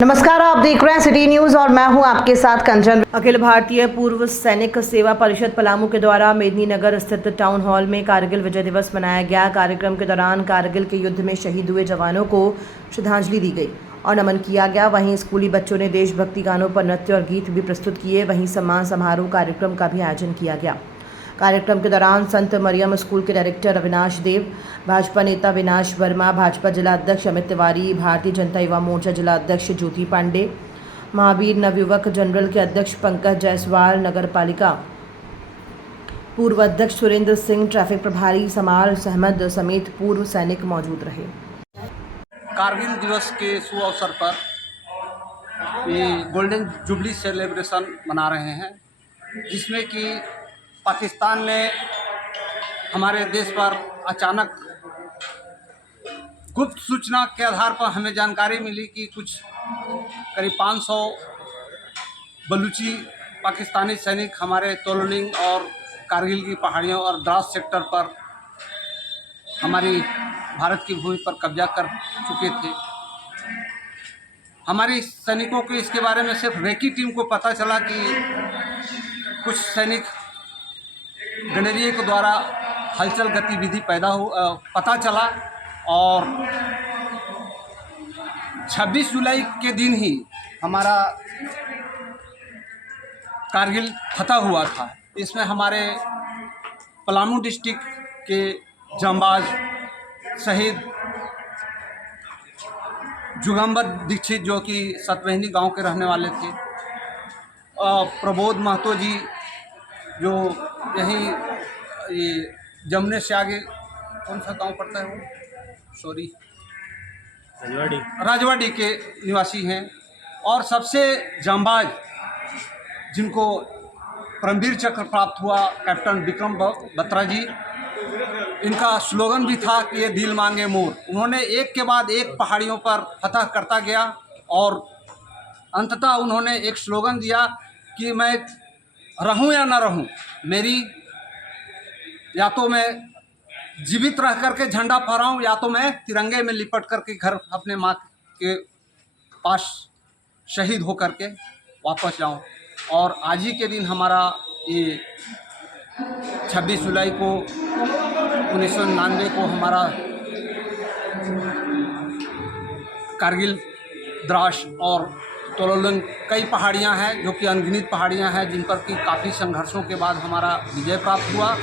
नमस्कार, आप देख रहे हैं सिटी न्यूज और मैं हूं आपके साथ कंचन। अखिल भारतीय पूर्व सैनिक सेवा परिषद पलामू के द्वारा मेदिनीनगर स्थित टाउन हॉल में कारगिल विजय दिवस मनाया गया। कार्यक्रम के दौरान कारगिल के युद्ध में शहीद हुए जवानों को श्रद्धांजलि दी गई और नमन किया गया। वहीं स्कूली बच्चों ने देशभक्ति गानों पर नृत्य और गीत भी प्रस्तुत किए। वहीं सम्मान समारोह कार्यक्रम का भी आयोजन किया गया। कार्यक्रम के दौरान संत मरियम स्कूल के डायरेक्टर अविनाश देव, भाजपा नेता विनाश वर्मा, भाजपा जिला अध्यक्ष अमित तिवारी, भारतीय जनता युवा मोर्चा जिला अध्यक्ष ज्योति पांडे, महावीर नवयुवक जनरल के अध्यक्ष पंकज जायसवाल, नगर पालिका पूर्व अध्यक्ष सुरेंद्र सिंह, ट्रैफिक प्रभारी समाल अहमद समेत पूर्व सैनिक मौजूद रहे। कारगिल दिवस के शुभ अवसर पर ये गोल्डन जुबली सेलिब्रेशन मना रहे हैं, जिसमें कि पाकिस्तान ने हमारे देश पर अचानक गुप्त सूचना के आधार पर हमें जानकारी मिली कि कुछ करीब 500 बलूची पाकिस्तानी सैनिक हमारे तोलोलिंग और कारगिल की पहाड़ियों और द्रास सेक्टर पर हमारी भारत की भूमि पर कब्जा कर चुके थे। हमारे सैनिकों को इसके बारे में सिर्फ रेकी टीम को पता चला कि कुछ सैनिक गणरीय के द्वारा हलचल गतिविधि पता चला और 26 जुलाई के दिन ही हमारा कारगिल फतह हुआ था। इसमें हमारे पलामू डिस्ट्रिक्ट के जांबाज शहीद जुगंबर दीक्षित, जो कि सतवहनी गांव के रहने वाले थे, प्रबोध महतो जी, जो यहीं ये जमुने से आगे कौन सा गांव पड़ता है वो, राजवाड़ी के निवासी हैं, और सबसे जांबाज जिनको परमवीर चक्र प्राप्त हुआ कैप्टन विक्रम बत्रा जी। इनका स्लोगन भी था कि ये दिल मांगे मोर। उन्होंने एक के बाद एक पहाड़ियों पर फतह करता गया और अंततः उन्होंने एक स्लोगन दिया कि मैं रहूं या ना रहूं, मेरी या तो मैं जीवित रह करके झंडा फहराऊं या तो मैं तिरंगे में लिपट करके घर अपने माँ के पास शहीद हो करके वापस जाऊं। और आज ही के दिन हमारा ये 26 जुलाई को 1999 को हमारा कारगिल, द्रास और तोलोलिंग कई पहाड़ियां हैं, जो कि अनगिनत पहाड़ियां हैं, जिन पर कि काफ़ी संघर्षों के बाद हमारा विजय प्राप्त हुआ।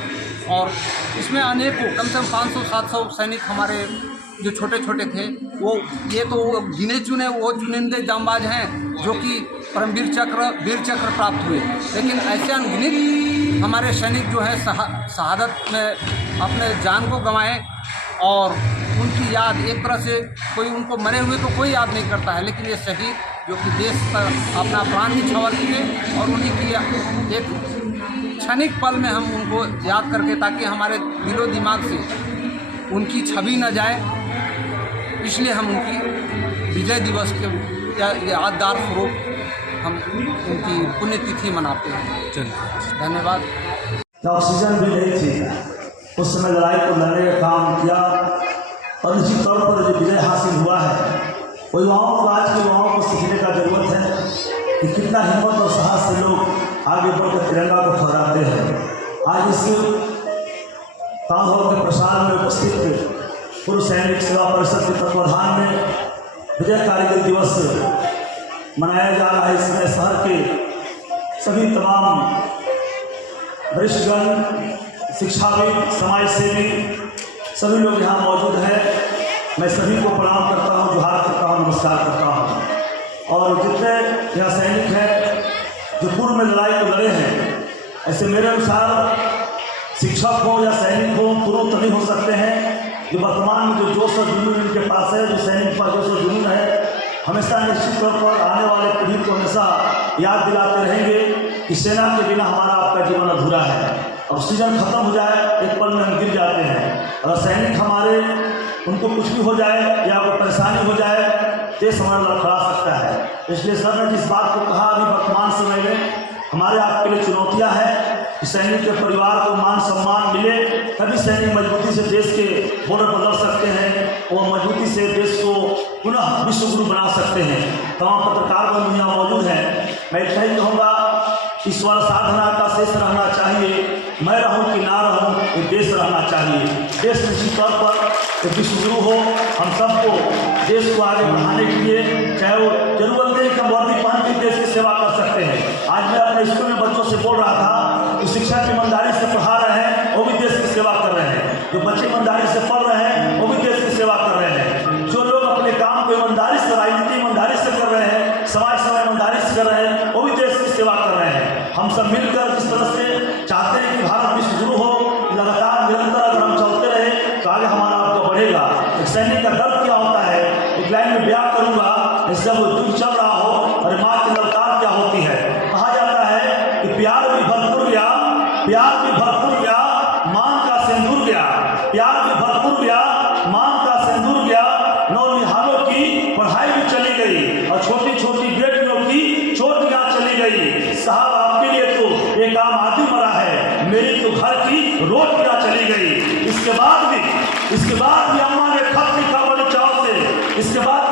और इसमें अनेकों कम से कम 500-700 सैनिक हमारे जो छोटे छोटे थे, वो ये तो गिने चुने वो चुनिंदे जांबाज हैं जो कि परमवीर चक्र, वीर चक्र प्राप्त हुए। लेकिन ऐसे अनगिनत हमारे सैनिक जो है शहादत में अपने जान को गंवाए और उनकी याद एक तरह से कोई उनको मरे हुए तो कोई याद नहीं करता है, लेकिन ये शहीद जो कि देश पर अपना प्राण ही न्यौछावर किए और उन्हीं की एक क्षणिक पल में हम उनको याद करके, ताकि हमारे दिलो दिमाग से उनकी छवि न जाए, इसलिए हम उनकी विजय दिवस के यादगार स्वरूप हम उनकी पुण्यतिथि मनाते हैं। धन्यवाद। ऑक्सीजन भी नहीं थी, उस समय लड़ाई को लड़ने का काम किया और निश्चित तौर पर जो विजय हासिल हुआ है वो युवाओं को, आज के युवाओं को सीखने का जरूरत है कि कितना हिम्मत और साहस से लोग आगे बढ़कर तिरंगा को फहराते हैं। आज इस टाउन हॉल के प्रसार में उपस्थित पूर्व सैनिक सेवा परिषद के तत्वाधान में विजय कारगिल दिवस मनाया जा रहा है। इसमें शहर के सभी तमाम वरिष्ठगण, शिक्षाविद, समाजसेवी सभी लोग यहाँ मौजूद हैं। मैं सभी को प्रणाम करता हूँ, जोहार करता हूँ, नमस्कार करता हूँ। और जितने यहाँ सैनिक हैं जो पूर्व में लड़ाई को लड़े हैं, ऐसे मेरे अनुसार शिक्षक हो या सैनिक हो, दोनों तभी हो सकते हैं। जो वर्तमान में जो जोश और जुनून इनके पास है, जो सैनिक पर जोश और जुनून है, हमेशा निश्चित तौर पर आने वाले पीढ़ी को हमेशा याद दिलाते रहेंगे कि सेना के बिना हमारा आपका जीवन अधूरा है। ऑक्सीजन खत्म हो जाए, एक पल में हम गिर जाते हैं। अगर सैनिक हमारे, उनको कुछ भी हो जाए या कोई परेशानी हो जाए, देश हमारा लड़खड़ा सकता है। इसलिए सर ने जिस बात को कहा, अभी वर्तमान समय में हमारे आपके लिए चुनौतियाँ हैं, कि सैनिक के परिवार को मान सम्मान मिले, तभी सैनिक मजबूती से देश के बॉर्डर पर लड़ सकते हैं और मजबूती से देश को पुनः विश्व गुरु बना सकते हैं। तमाम पत्रकार बंधु यहाँ मौजूद हैं। मैं इतना ही कहूँगा, ईश्वर साधना का शेष रहना चाहिए, मैं रहूं कि ना रहूं, ये देश रहना चाहिए। देश निश्चित तौर पर एक विश्व गुरु हो, हम सबको देश को आगे बढ़ाने के लिए, चाहे वो जरूरत नहीं कि हम वर्दी पहन के देश की सेवा कर सकते हैं। आज मैं अपने स्कूल में बच्चों से बोल रहा था कि शिक्षक ईमानदारी से पढ़ा रहे हैं, वो भी देश की सेवा कर रहे हैं। जो बच्चे ईमानदारी से पढ़ रहे हैं, वो भी देश की सेवा कर रहे हैं। जो लोग अपने काम को ईमानदारी से, राजनीति ईमानदारी से कर रहे हैं, समाज सेवा ईमानदारी से कर रहे हैं, वो भी देश की सेवा कर रहे हैं। हम सब मिलकर जिस तरह से चाहते हैं कि भारत विश्व गुरु हो, लगातार निरंतर अगर हम चलते रहे तो आगे हमारा आपको बढ़ेगा। एक सैनिक का दर्द क्या होता है, एक लाइन में बयां करूंगा, जब युद्ध चल रहा हो और माँ की ललकार क्या होती है। कहा जाता है कि प्यार भी भरपूर गया, प्यार भी भरपूर गया, मान का सिंदूर गया, प्यार भी भरपूर गया, मान का सिंदूर गया। नौनिहालों की पढ़ाई भी चली गई और छोटी छोटी बेटियों की चोटियां चली गई। साहब आपके लिए तो एक आम आदमी मरा है, मेरी तो घर की रोटियां चली गई। इसके बाद भी अम्मा ने खत लिखा बड़े चाव से, इसके बाद